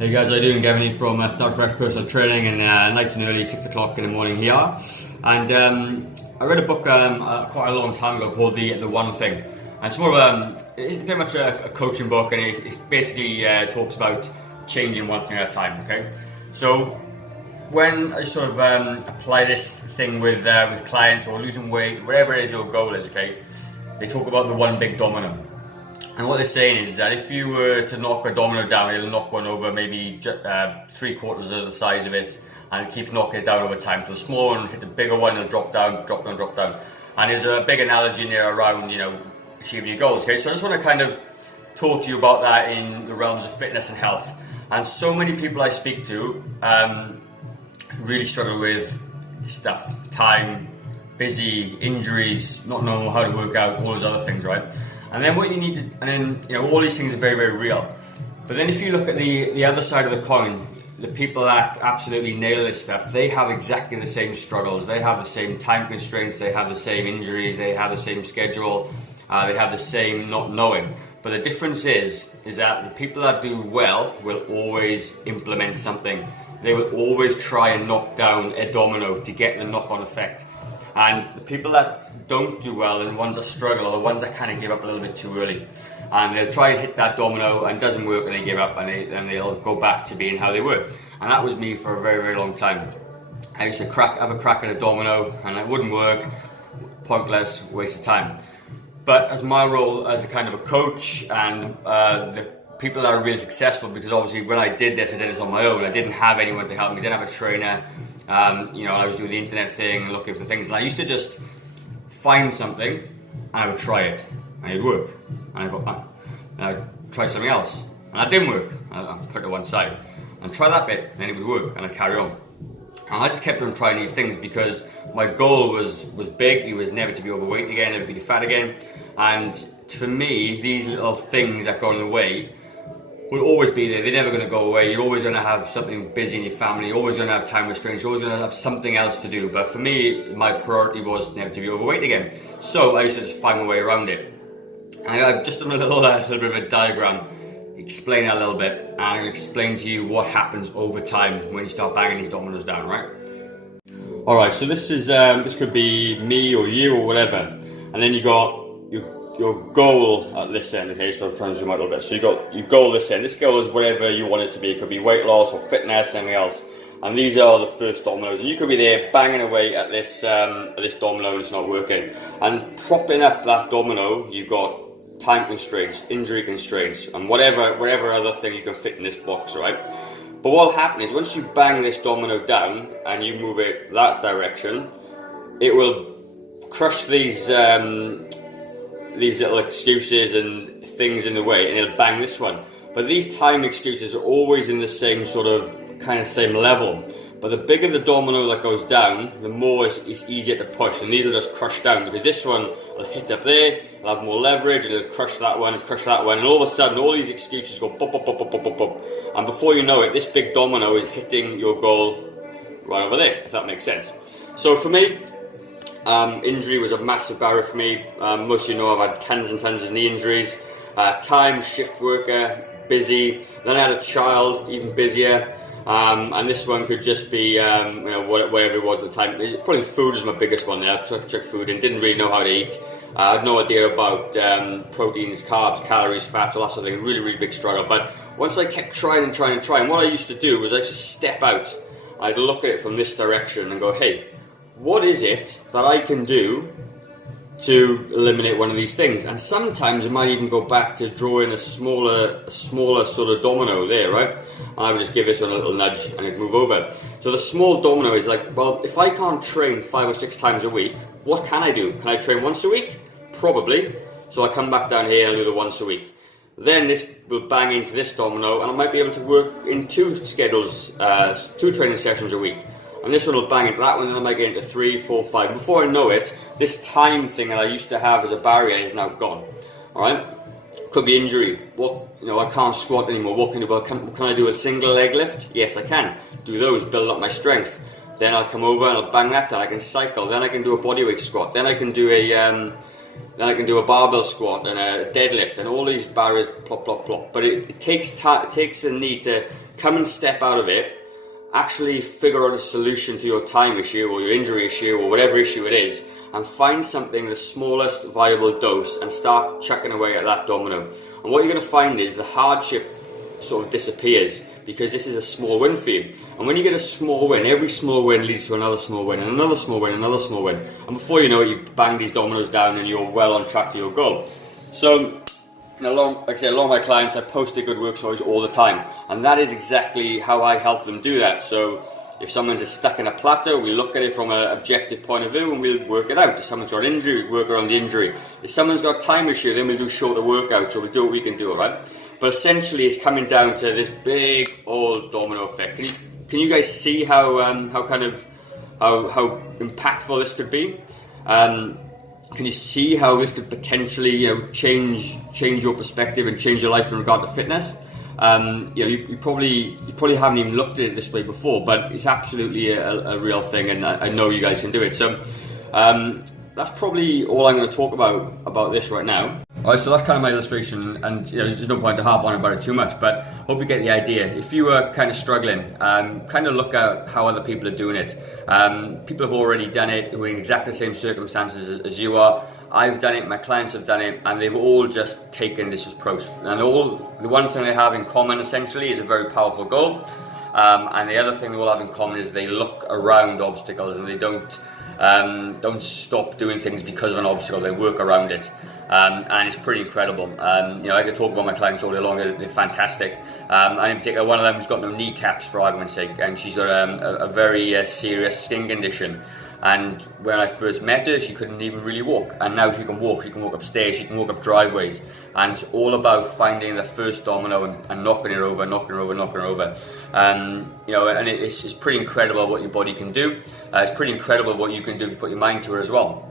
Hey guys, how you doing? Gavin here from Start Fresh Personal Training, and nice and early, 6 o'clock in the morning here. And I read a book quite a long time ago called The One Thing. And it's more of it's very much a coaching book, and it basically talks about changing one thing at a time. Okay, so when I sort of apply this thing with clients or losing weight, whatever it is your goal is, okay, they talk about the one big domino. And what they're saying is that if you were to knock a domino down, it'll knock one over maybe 3/4 of the size of it, and it keeps knocking it down over time. So the small one hit the bigger one, it'll drop down, drop down, drop down. And there's a big analogy in there around, achieving your goals. Okay, so I just want to kind of talk to you about that in the realms of fitness and health. And so many people I speak to really struggle with stuff, time, busy, injuries, not knowing how to work out, all those other things, right? And then what you need to, and then all these things are very, very real. But then if you look at the other side of the coin, the people that absolutely nail this stuff, they have exactly the same struggles. They have the same time constraints, they have the same injuries, they have the same schedule, they have the same not knowing. But the difference is that the people that do well will always implement something. They will always try and knock down a domino to get the knock-on effect. And the people that don't do well and the ones that struggle are the ones that kind of give up a little bit too early. And they'll try and hit that domino and it doesn't work, and they give up, and they'll go back to being how they were. And that was me for a very, very long time. I used to have a crack at a domino and it wouldn't work, pointless, waste of time. But as my role as a kind of a coach and the people that are really successful, because obviously when I did this on my own. I didn't have anyone to help me, didn't have a trainer. I was doing the internet thing and looking for things, and I used to just find something and I would try it and it'd work, and I'd try something else and that didn't work, and I'd put it to one side and try that bit, and then it would work, and I'd carry on. And I just kept on trying these things because my goal was big. It was never to be overweight again, never to be fat again. And for me, these little things that got in the way will always be there. They're never going to go away. You're always going to have something busy in your family. You're always going to have time restraints. You're always going to have something else to do. But for me, my priority was never to be overweight again. So I used to just find my way around it. And I've just done a little bit of a diagram, explain that a little bit, and I'm going to explain to you what happens over time when you start banging these dominoes down, right? Alright, so this could be me or you or whatever. And then you got your goal at this end, okay, so I'm trying to zoom out a little bit. So you got your goal this end. This goal is whatever you want it to be. It could be weight loss or fitness, anything else. And these are the first dominoes. And you could be there banging away at this domino and it's not working. And propping up that domino, you've got time constraints, injury constraints, and whatever other thing you can fit in this box, right? But what will happen is once you bang this domino down and you move it that direction, it will crush these little excuses and things in the way, and it'll bang this one. But these time excuses are always in the same same level. But the bigger the domino that goes down, the more it's easier to push, and these will just crush down, because this one will hit up there, it'll have more leverage, and it'll crush that one, and all of a sudden all these excuses go pop, pop, pop, pop, pop, pop, pop. And before you know it, this big domino is hitting your goal right over there, if that makes sense. So for me, injury was a massive barrier for me. Most of you know I've had tons and tons of knee injuries. Time, shift worker, busy. Then I had a child, even busier. And this one could just be, whatever it was at the time. Probably food was my biggest one there. I checked food and didn't really know how to eat. I had no idea about proteins, carbs, calories, fats, all that sort of thing. Really, really big struggle. But once I kept trying, what I used to do was I used to step out. I'd look at it from this direction and go, hey, what is it that I can do to eliminate one of these things? And sometimes it might even go back to drawing a smaller sort of domino there, right? And I would just give this one a little nudge and it'd move over. So the small domino is like, well, if I can't train 5 or 6 times a week, what can I do? Can I train once a week? Probably. So I come back down here and do the once a week. Then this will bang into this domino, and I might be able to work in 2 schedules, 2 training sessions a week. And this one will bang into that one, and I might get into 3, 4, 5. Before I know it, this time thing that I used to have as a barrier is now gone. Alright? Could be injury. I can't squat anymore. What can I do? Well, can I do a single leg lift? Yes, I can. Do those, build up my strength. Then I'll come over and I'll bang that down. I can cycle. Then I can do a bodyweight squat. Then I can do a then I can do a barbell squat and a deadlift and all these barriers plop, plop, plop. But it takes a need to come and step out of it, actually figure out a solution to your time issue or your injury issue or whatever issue it is, and find something, the smallest viable dose, and start chucking away at that domino. And what you're going to find is the hardship sort of disappears, because this is a small win for you. And when you get a small win, every small win leads to another small win, and another small win, another small win. And before you know it, you bang these dominoes down and you're well on track to your goal. So, like I say, a lot of my clients, I post their good work stories all the time. And that is exactly how I help them do that. So, if someone's stuck in a plateau, we look at it from an objective point of view and we'll work it out. If someone's got an injury, we work around the injury. If someone's got a time issue, then we'll do shorter workouts, or we'll do what we can do, alright? But essentially, it's coming down to this big old domino effect. Can you guys see how impactful this could be? Can you see how this could potentially change your perspective and change your life in regard to fitness? You probably haven't even looked at it this way before, but it's absolutely a real thing, and I know you guys can do it. So that's probably all I'm going to talk about this right now. Alright, so that's kind of my illustration, and there's no point to harp on about it too much, but hope you get the idea. If you are kind of struggling, kind of look at how other people are doing it. People have already done it who are in exactly the same circumstances as you are. I've done it, my clients have done it, and they've all just taken this approach. And the one thing they have in common essentially is a very powerful goal. And the other thing they all have in common is they look around obstacles, and they don't stop doing things because of an obstacle. They work around it. And it's pretty incredible. I could talk about my clients all day long. They're fantastic. And in particular, one of them has got no kneecaps, for argument's sake, and she's got a very serious skin condition. And when I first met her, she couldn't even really walk, and now she can walk. She can walk upstairs, she can walk up driveways, and it's all about finding the first domino and knocking her over. And it's pretty incredible what your body can do. It's pretty incredible what you can do if you put your mind to it as well.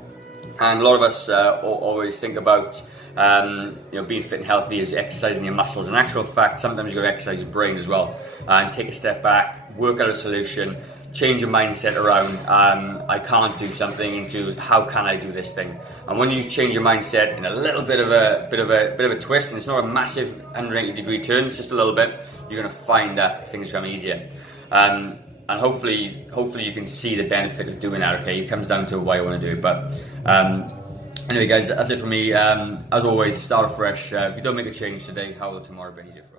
And a lot of us always think about being fit and healthy as exercising your muscles. In actual fact, sometimes you've got to exercise your brain as well, and take a step back, work out a solution, change your mindset around I can't do something into how can I do this thing. And when you change your mindset in a little bit of a twist, and it's not a massive 180-degree turn, it's just a little bit, you're going to find that things become easier. And hopefully you can see the benefit of doing that. Okay, it comes down to why you want to do it. But anyway, guys, that's it for me. As always, start afresh. If you don't make a change today, how will tomorrow be any different?